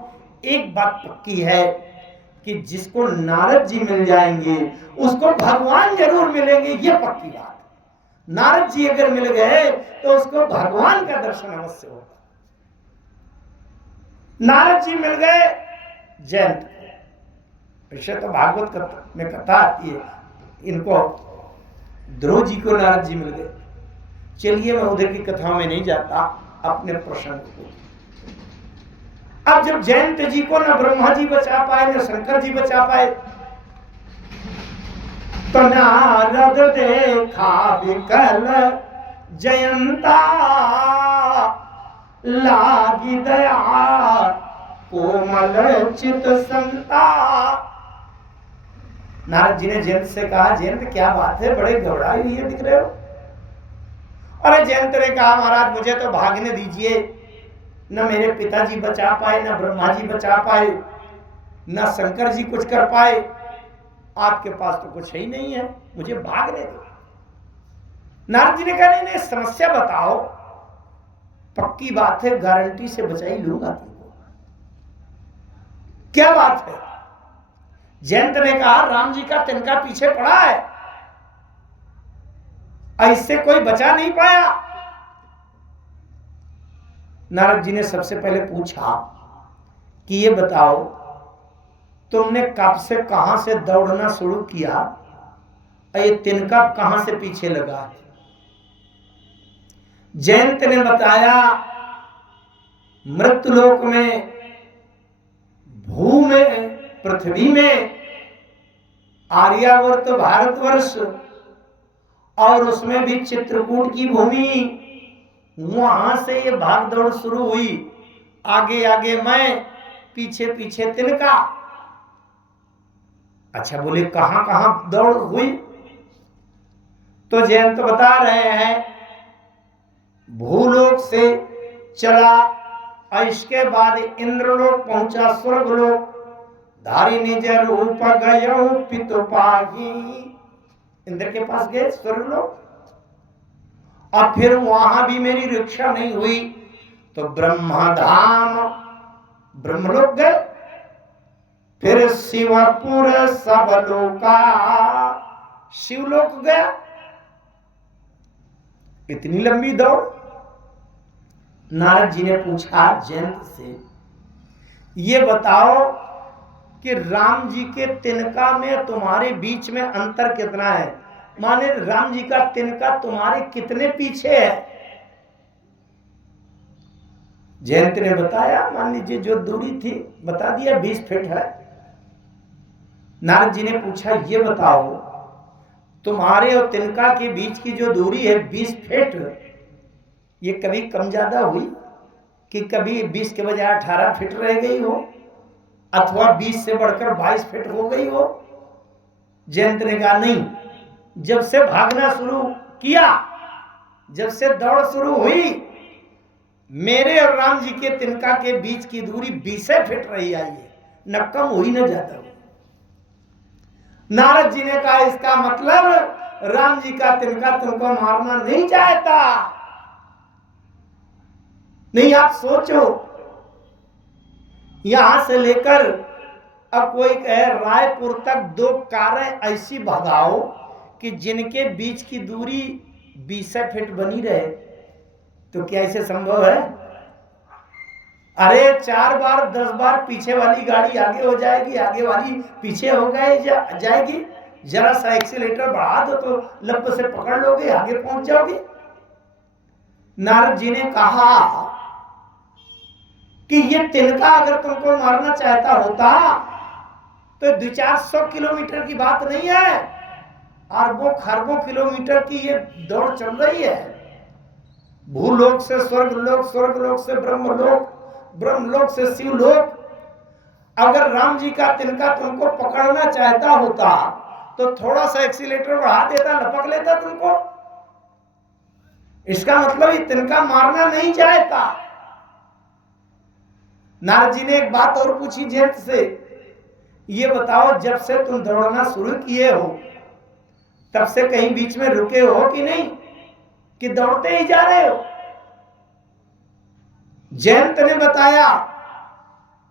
एक बात पक्की है कि जिसको नारद जी मिल जाएंगे उसको भगवान जरूर मिलेंगे। ये पक्की बात। नारद जी अगर मिल गए तो उसको भगवान का दर्शन अवश्य होगा। नारद जी मिल गए जयंत, ऐसे तो भागवत में कथा आती है, इनको ध्रुव जी को नारद जी मिल गए। चलिए मैं उधर की कथाओं में नहीं जाता, अपने प्रसंग को। अब जब जयंत जी को न ब्रह्मा जी बचा पाए न शंकर जी बचा पाए, तो नारद देखा विकल जयंता, लागी दया कोमल चित संता। नारद जी ने जयंत से कहा, जयंत क्या बात है, बड़े घबराए हुए दिख रहे हो। अरे जयंत ने कहा महाराज मुझे तो भागने दीजिए, न मेरे पिताजी बचा पाए, न ब्रह्मा जी बचा पाए, न शंकर जी कुछ कर पाए, आपके पास तो कुछ ही नहीं है, मुझे भागने दो। नारद जी ने कहा नहीं नहीं समस्या बताओ, पक्की बात है गारंटी से बचा ही लूंगा तुमको, क्या बात है? जयंत ने कहा राम जी का तिनका पीछे पड़ा है, ऐसे कोई बचा नहीं पाया। नारद जी ने सबसे पहले पूछा कि ये बताओ तुमने कब से कहां से दौड़ना शुरू किया, ये तिनका कहां से पीछे लगा है? जयंत ने बताया मृत्युलोक में, भू में, पृथ्वी में, आर्यावर्त भारतवर्ष और उसमें भी चित्रकूट की भूमि, वहां से ये भाग दौड़ शुरू हुई। आगे आगे मैं, पीछे पीछे तिनका। अच्छा बोले कहां कहां दौड़ हुई? तो जयंत बता रहे हैं भूलोक से चला और इसके बाद इंद्रलोक पहुंचा, स्वर्गलोक, धारी निज रूप गयो पितु पाही, इंद्र के पास गए स्वर्गलोक। और फिर वहां भी मेरी रक्षा नहीं हुई तो ब्रह्मधाम ब्रह्मलोक गए, फिर शिवपुर सबलोका शिवलोक गया। इतनी लंबी दौड़। नारद जी ने पूछा जयंत से ये बताओ कि राम जी के तिनका में तुम्हारे बीच में अंतर कितना है, माने राम जी का तिनका तुम्हारे कितने पीछे है? जयंत ने बताया मान लीजिए जो दूरी थी बता दिया 20 फीट है। नारद जी ने पूछा ये बताओ तुम्हारे और तिनका के बीच की जो दूरी है 20 फीट, ये कभी कम ज्यादा हुई कि कभी 20 के बजाय 18 फीट रह गई हो अथवा 20 से बढ़कर 22 फीट हो गई हो? जयंत ने कहा नहीं, जब से भागना शुरू किया, जब से दौड़ शुरू हुई, मेरे और राम जी के तिनका के बीच की दूरी 20 फीट रही आई है, न कम हुई न ज्यादा हुई। नारद जी ने कहा इसका मतलब राम जी का तिनका तुमको मारना नहीं चाहता। नहीं आप सोचो, यहां से लेकर अब कोई कहे रायपुर तक 2 कारें ऐसी भगाओ कि जिनके बीच की दूरी 20 फीट बनी रहे, तो क्या ऐसे संभव है? अरे 4 बार 10 बार पीछे वाली गाड़ी आगे हो जाएगी, आगे वाली पीछे हो गए जाएगी, जरा सा एक्सीलेटर बढ़ा दो तो लप से पकड़ लोगे, आगे पहुंच जाओगे। नारद जी ने कहा कि ये तिनका अगर तुमको मारना चाहता होता तो 200-400 किलोमीटर की बात नहीं है, अरबों खरबों किलोमीटर की ये दौड़ चल रही है। भूलोक से स्वर्गलोक, स्वर्गलोक से ब्रह्मलोक, ब्रह्मलोक से शिवलोक। अगर राम जी का तिनका तुमको पकड़ना चाहता होता तो थोड़ा सा एक्सीलेटर बढ़ा देता, लपक लेता तुमको। इसका मतलब ये तिनका मारना नहीं चाहता। नारद जी ने एक बात और पूछी जयंत से, ये बताओ जब से तुम दौड़ना शुरू किए हो तब से कहीं बीच में रुके हो कि नहीं, कि दौड़ते ही जा रहे हो? जयंत ने बताया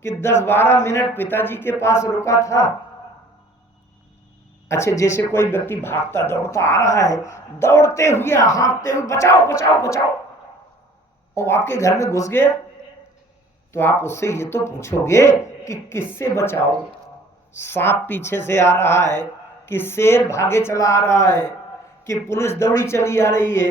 कि 10-12 मिनट पिताजी के पास रुका था। अच्छा जैसे कोई व्यक्ति भागता दौड़ता आ रहा है, दौड़ते हुए हाँफते हुए बचाओ बचाओ बचाओ, और आपके घर में घुस गया, तो आप उससे ये तो पूछोगे कि किससे बचाओ? सांप पीछे से आ रहा है, कि शेर भागे चला आ रहा है, कि पुलिस दौड़ी चली आ रही है,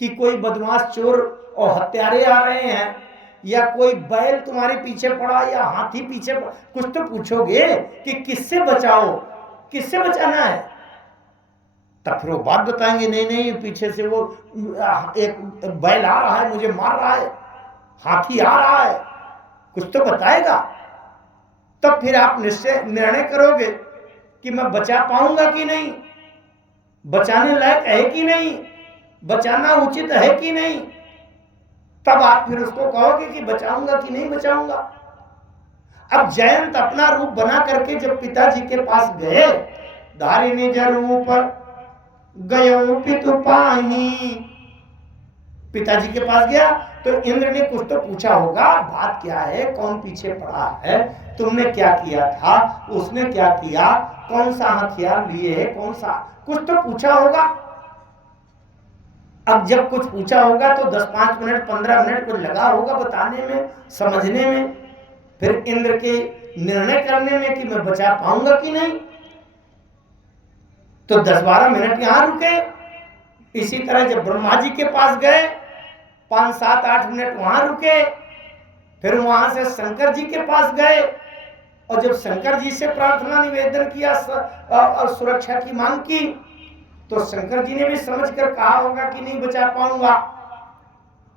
कि कोई बदमाश चोर और हत्यारे आ रहे हैं, या कोई बैल तुम्हारे पीछे पड़ा, या हाथी पीछे पड़ा, कुछ तो पूछोगे कि किससे बचाओ, किससे बचाना है? तब फिर वो बात बताएंगे नहीं नहीं पीछे से वो एक बैल आ रहा है मुझे मार रहा है, हाथी आ रहा है, कुछ तो बताएगा। तब फिर आप निर्णय करोगे कि मैं बचा पाऊंगा कि नहीं, बचाने लायक है कि नहीं। बचाना उचित है कि नहीं, तब आप फिर उसको कहोगे कि बचाऊंगा कि नहीं बचाऊंगा। अब जयंत अपना रूप बना करके जब पिताजी के पास गए, धारिणी रूप गयो पितु पाही, पिताजी के पास गया तो इंद्र ने कुछ तो पूछा होगा, बात क्या है, कौन पीछे पड़ा है, तुमने क्या किया था, उसने क्या किया, कौन सा हथियार लिए, कौन सा, कुछ तो पूछा होगा। अब जब कुछ पूछा होगा तो 10-5 मिनट 15 मिनट कुछ लगा होगा बताने में, समझने में, फिर इंद्र के निर्णय करने में कि मैं बचा पाऊंगा कि नहीं। तो 10-12 मिनट यहां रुके। इसी तरह जब ब्रह्मा जी के पास गए 5-7-8 मिनट वहां रुके, फिर वहां से शंकर जी के पास गए और जब शंकर जी से प्रार्थना निवेदन किया और सुरक्षा की मांग की, तो शंकर जी ने भी समझ कर कहा होगा कि नहीं बचा पाऊंगा।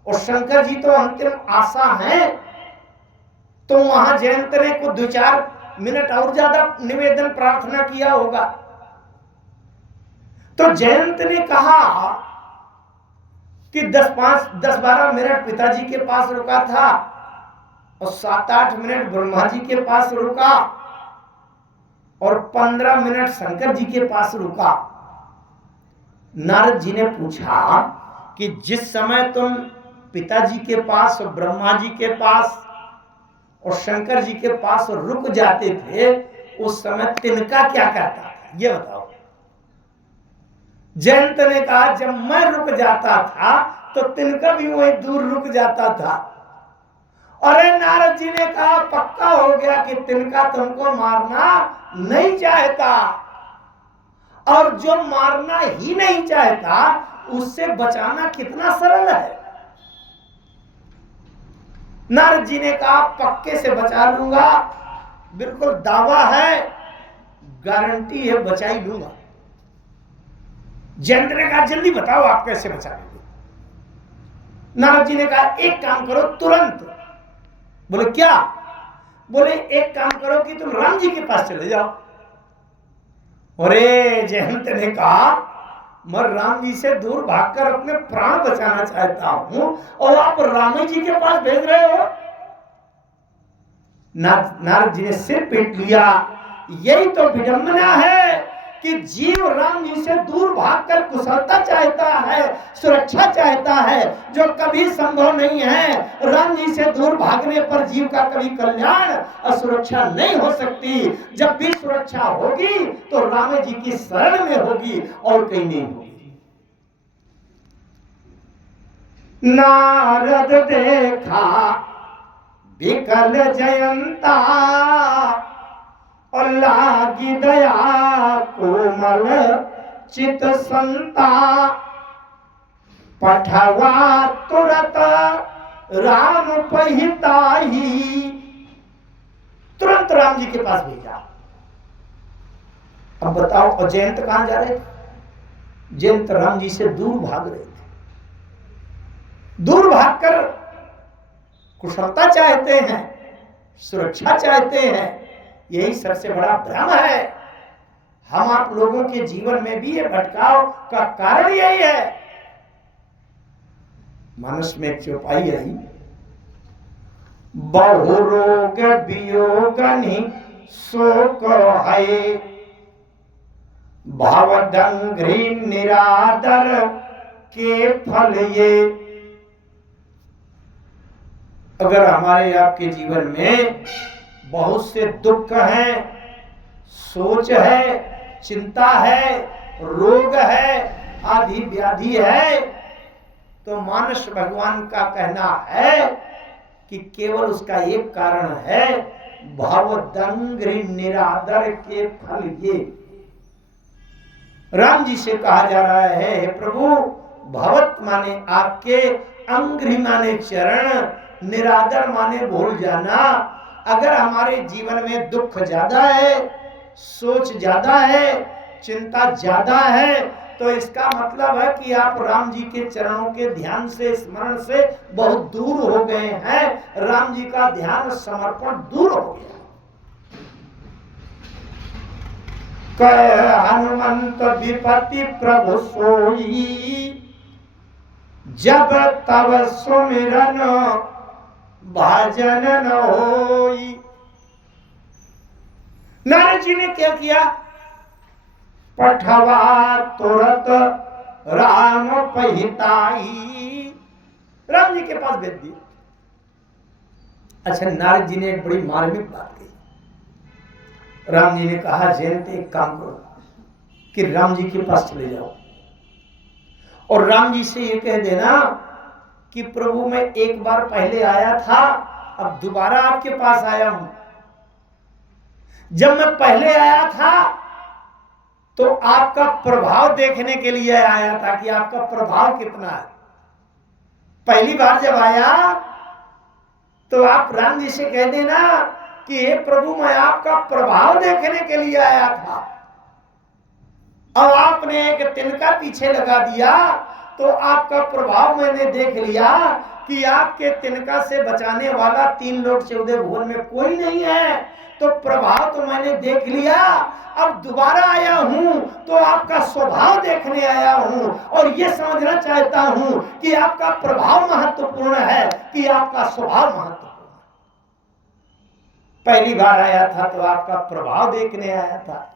और शंकर जी तो अंतिम आशा है, तो वहां जयंत ने को 2-4 मिनट और ज्यादा निवेदन प्रार्थना किया होगा। तो जयंत ने कहा कि 10-12 मिनट पिताजी के पास रुका था और 7-8 मिनट ब्रह्मा जी के पास रुका और 15 मिनट शंकर जी के पास रुका। नारद जी ने पूछा कि जिस समय तुम पिताजी के पास और ब्रह्मा जी के पास और शंकर जी के पास रुक जाते थे, उस समय तिनका क्या करता था, ये बताओ। जयंत ने कहा जब मैं रुक जाता था तो तिनका भी वहीं दूर रुक जाता था। अरे नारद जी ने कहा पक्का हो गया कि तिनका तुमको मारना नहीं चाहता, और जो मारना ही नहीं चाहता उससे बचाना कितना सरल है। नारद जी ने कहा पक्के से बचा लूंगा, बिल्कुल दावा है, गारंटी है, बचा ही लूंगा। जयंत ने कहा जल्दी बताओ आप कैसे बचा लोगे। नारद जी ने कहा एक काम करो तुरंत। बोले क्या? बोले एक काम करो कि तुम राम जी के पास चले जाओ। अरे जयंत ने कहा मैं राम जी से दूर भागकर अपने प्राण बचाना चाहता हूं और आप राम जी के पास भेज रहे हो। नारद जी ने सिर पीट लिया। यही तो विडंबना है कि जीव राम जी से दूर भागकर कुशलता चाहता है, सुरक्षा चाहता है, जो कभी संभव नहीं है। राम जी से दूर भागने पर जीव का कभी कल्याण और सुरक्षा नहीं हो सकती। जब भी सुरक्षा होगी तो राम जी की शरण में होगी और कहीं नहीं होगी। नारद देखा विकल जयंता और लागी दया कोमल चित संता, पठवा तुरत राम पहिताही। तुरंत राम जी के पास भेजा। अब बताओ और जयंत कहां जा रहे थे? जयंत राम जी से दूर भाग रहे थे। दूर भागकर कुशलता चाहते हैं, सुरक्षा चाहते हैं। यही सबसे बड़ा भ्रम है। हम आप लोगों के जीवन में भी ये भटकाव का कारण यही है। मानस में एक चौपाई आई, बहु रोग वियोगनि शोक है, भावदंघ्रि निरादर के फल ये। अगर हमारे आपके जीवन में बहुत से दुख हैं, सोच है, चिंता है, रोग है, आदि व्याधि है, तो मानस भगवान का कहना है कि केवल उसका एक कारण है, भावदंघ्रि निरादर के फल ये। राम जी से कहा जा रहा है, हे प्रभु, भवत माने आपके, अंघ्रि माने चरण, निरादर माने भूल जाना। अगर हमारे जीवन में दुख ज्यादा है, सोच ज्यादा है, चिंता ज्यादा है, तो इसका मतलब है कि आप राम जी के चरणों के ध्यान से, स्मरण से बहुत दूर हो गए हैं। राम जी का ध्यान समर्पण दूर हो गया। कह हनुमंत विपति प्रभु सोई, जब तब सुमिरन भजन न होई। नारद जी ने क्या किया? पठवा तुरत राम पहिताई, राम जी के पास भेज दिया। अच्छा, नारद जी ने एक बड़ी मार्मिक बात कही। राम जी ने कहा, जयंत एक काम करो कि राम जी के पास चले जाओ और राम जी से ये कह देना कि प्रभु मैं एक बार पहले आया था, अब दोबारा आपके पास आया हूं। जब मैं पहले आया था तो आपका प्रभाव देखने के लिए आया था कि आपका प्रभाव कितना है। पहली बार जब आया तो आप राम जी से कह देना कि हे प्रभु मैं आपका प्रभाव देखने के लिए आया था। अब आपने एक तिनका पीछे लगा दिया तो आपका प्रभाव मैंने देख लिया कि आपके तिनका से बचाने वाला 3 लोक 14 भुवन में कोई नहीं है, तो प्रभाव तो मैंने देख लिया। अब दोबारा आया हूं तो आपका स्वभाव देखने आया हूं और यह समझना चाहता हूं कि आपका प्रभाव महत्वपूर्ण है कि आपका स्वभाव महत्वपूर्ण। पहली बार आया था तो आपका प्रभाव देखने आया था,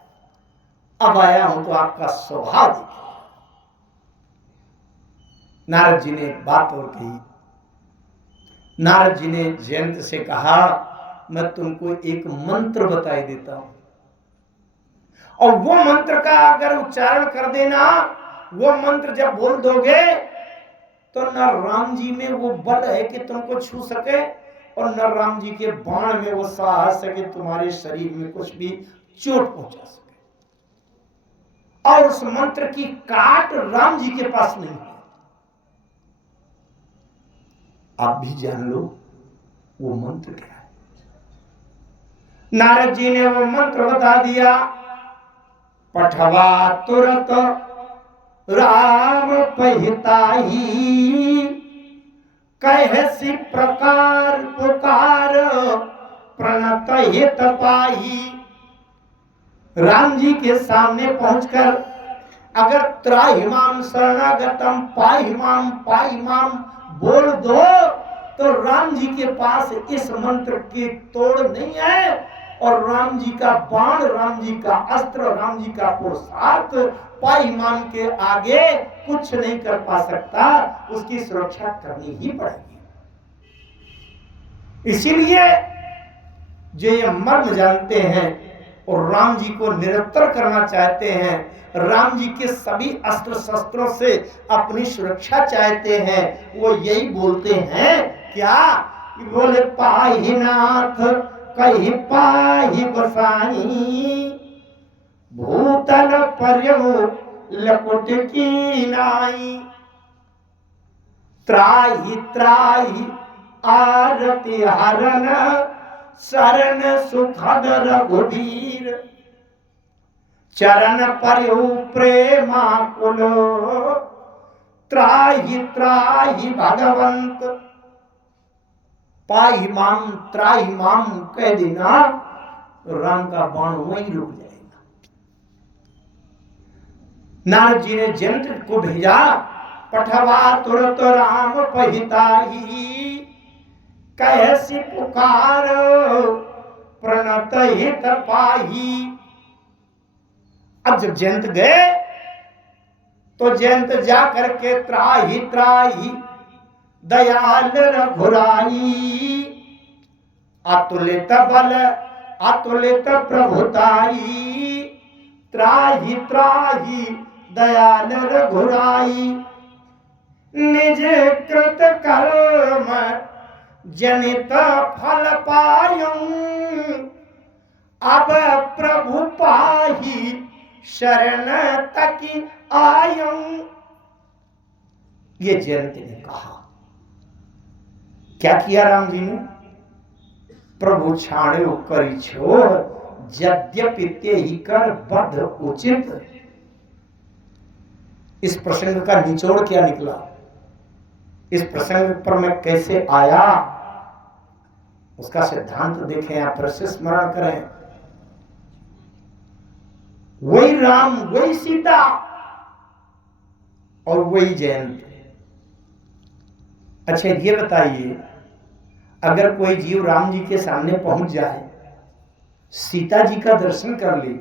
अब आया हूं तो आपका स्वभाव देखिए। नारद जी ने एक बात और कही। नारद जी ने जयंत से कहा, मैं तुमको एक मंत्र बताई देता हूं और वो मंत्र का अगर उच्चारण कर देना, वो मंत्र जब बोल दोगे तो न राम जी में वो बल है कि तुमको छू सके और न राम जी के बाण में वो साहस है कि तुम्हारे शरीर में कुछ भी चोट पहुंचा सके। और उस मंत्र की काट राम जी के पास नहीं है। आप भी जान लो वो मंत्र क्या है। नारद जी ने वो मंत्र बता दिया। पठवा तुरत राम पहिताई, कैसी प्रकार पुकार प्रणत हित पाई। राम जी के सामने पहुंचकर अगर त्राहिमाम शरणागतम पाहिमाम पाहिमाम बोल दो तो राम जी के पास इस मंत्र की तोड़ नहीं है और राम जी का बाण, राम जी का अस्त्र, राम जी का पुरुषार्थ पाहिमाम के आगे कुछ नहीं कर पा सकता। उसकी सुरक्षा करनी ही पड़ेगी। इसीलिए जो ये मर्म जानते हैं और राम जी को निरंतर करना चाहते हैं, राम जी के सभी अस्त्र शस्त्रों से अपनी सुरक्षा चाहते हैं, वो यही बोलते हैं क्या? बोले पाहि नाथ कही पाहि गोसाई, भूतल पर्यु लकुट की नाई। त्राहि त्राहि आरती हरण शरण सुखद रघुवीर, चरण पर्यु प्रेमाकुल त्राहि त्राहि भगवंत। पाहि माम त्राहि माम कह देना तो राम का बाण वहीं रुक जाएगा। नारद जी ने जयंत को भेजा। पठवा तुरत राम पहिताई, कैसी पुकार प्रणत हित पाही। अब जब जयंत गए तो जयंत जा करके त्राहि त्राहि दयाल रघुराई, अतुलित बल अतुलित प्रभुताई। त्राहि त्राहि दयाल रघुराई, निज कृत कर्म जनित फल पायूं, अब प्रभु पाही शरण तक आयूं। ये जयंत ने कहा। क्या किया राम जी ने? प्रभु छाड़ो करी छोड़, यद्यपि ते ही कर बद्ध उचित। इस प्रसंग का निचोड़ क्या निकला? इस प्रसंग पर मैं कैसे आया उसका सिद्धांत देखें, आप फिर से स्मरण करें। वही राम, वही सीता और वही जयंत। अच्छा ये बताइए, अगर कोई जीव राम जी के सामने पहुंच जाए, सीता जी का दर्शन कर ले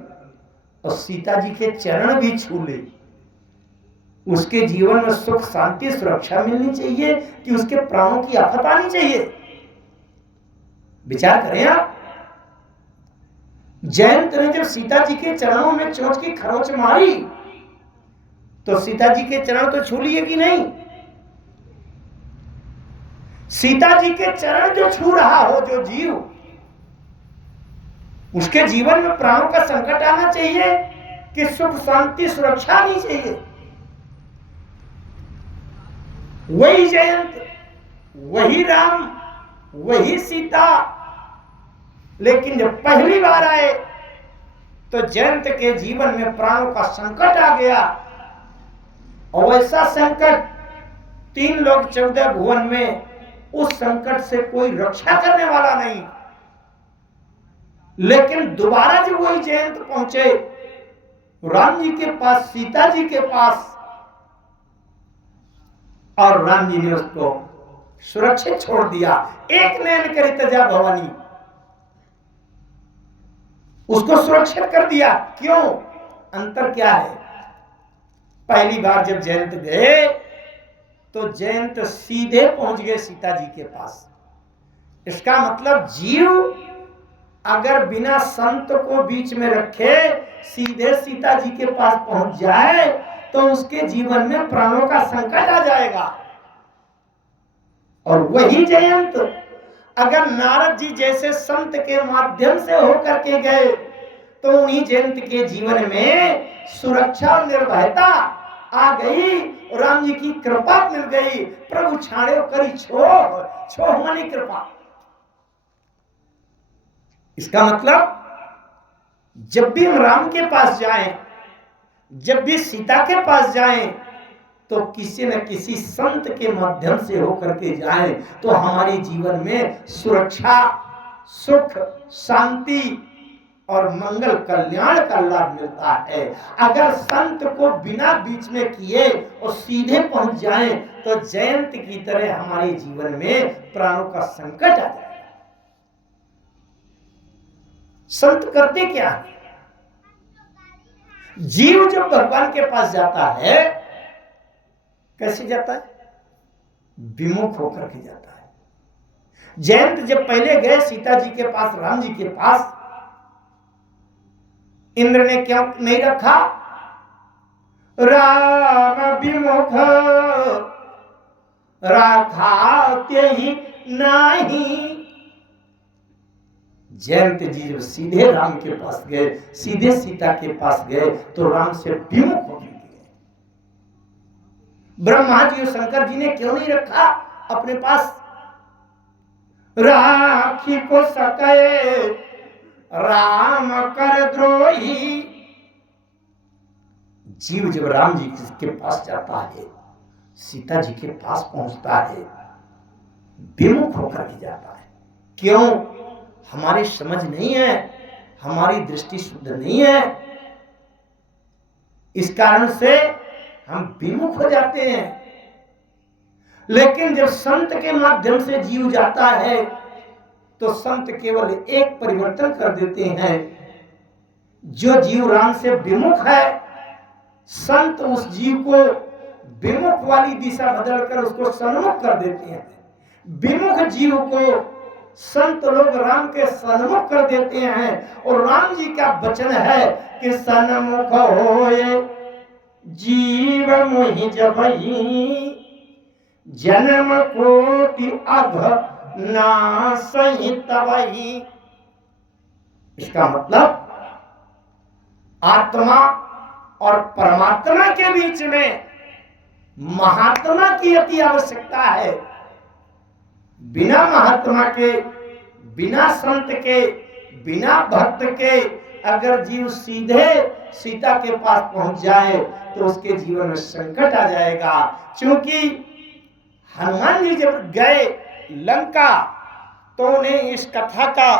और सीता जी के चरण भी छू ले, उसके जीवन में सुख शांति सुरक्षा मिलनी चाहिए कि उसके प्राणों की आफत आनी चाहिए? विचार करें आप। जयंत ने जब सीता जी के चरणों में चोंच की खरोच मारी तो सीता जी के चरण तो छू लिए कि नहीं? सीता जी के चरण जो छू रहा हो जो जीव, उसके जीवन में प्राणों का संकट आना चाहिए कि सुख शांति सुरक्षा आनी चाहिए? वही जयंत, वही राम, वही सीता, लेकिन जब पहली बार आए तो जयंत के जीवन में प्राणों का संकट आ गया। और ऐसा संकट 3 लोक 14 भुवन में, उस संकट से कोई रक्षा करने वाला नहीं। लेकिन दोबारा जब वही जयंत पहुंचे राम जी के पास, सीता जी के पास, और राम जी ने उसको सुरक्षित छोड़ दिया। एक नयन करी तजा भवानी, उसको सुरक्षित कर दिया। क्यों? अंतर क्या है? पहली बार जब जयंत गए तो जयंत सीधे पहुंच गए सीता जी के पास। इसका मतलब जीव अगर बिना संत को बीच में रखे सीधे सीता जी के पास पहुंच जाए तो उसके जीवन में प्राणों का संकट आ जाएगा। और वही जयंत अगर नारद जी जैसे संत के माध्यम से होकर के गए तो उन्हीं जयंत के जीवन में सुरक्षा और निर्भयता आ गई, राम जी की कृपा मिल गई। प्रभु छाड़ो करी छो मानी कृपा। इसका मतलब जब भी हम राम के पास जाएं, जब भी सीता के पास जाएं, तो किसी न किसी संत के माध्यम से होकर के जाएं तो हमारे जीवन में सुरक्षा, सुख, शांति और मंगल कल्याण का लाभ मिलता है। अगर संत को बिना बीच में किए और सीधे पहुंच जाएं तो जयंत की तरह हमारे जीवन में प्राणों का संकट आ जाएगा। संत करते क्या है? जीव जब भगवान के पास जाता है कैसे जाता है? विमुख होकर के जाता है। जयंत जब पहले गए सीता जी के पास, राम जी के पास, इंद्र ने क्या नहीं रखा? राम विमुख राखाते ही नहीं। जयंत जी जब सीधे राम के पास गए, सीधे सीता के पास गए तो राम से विमुख हो गए। ब्रह्मा जी और शंकर जी ने क्यों नहीं रखा अपने पास? राखी को सके राम कर द्रोही। जीव जब राम जी के पास जाता है, सीता जी के पास पहुंचता है, विमुख होकर के जाता है। क्यों? हमारी समझ नहीं है, हमारी दृष्टि शुद्ध नहीं है, इस कारण से हम विमुख हो जाते हैं। लेकिन जब संत के माध्यम से जीव जाता है तो संत केवल एक परिवर्तन कर देते हैं। जो जीव राम से विमुख है, संत उस जीव को विमुख वाली दिशा बदलकर उसको सन्मुख कर देते हैं। विमुख जीव को संत लोग राम के सन्मुख कर देते हैं। और राम जी का वचन है कि सन्मुख होए जीव मोहि जबहि, जन्म कोटि अघ नासहि तबहि। इसका मतलब आत्मा और परमात्मा के बीच में महात्मा की अति आवश्यकता है। बिना महात्मा के, बिना संत के, बिना भक्त के अगर जीव सीधे सीता के पास पहुंच जाए तो उसके जीवन में संकट आ जाएगा। क्योंकि हनुमान जी जब गए लंका तो उन्हें इस कथा का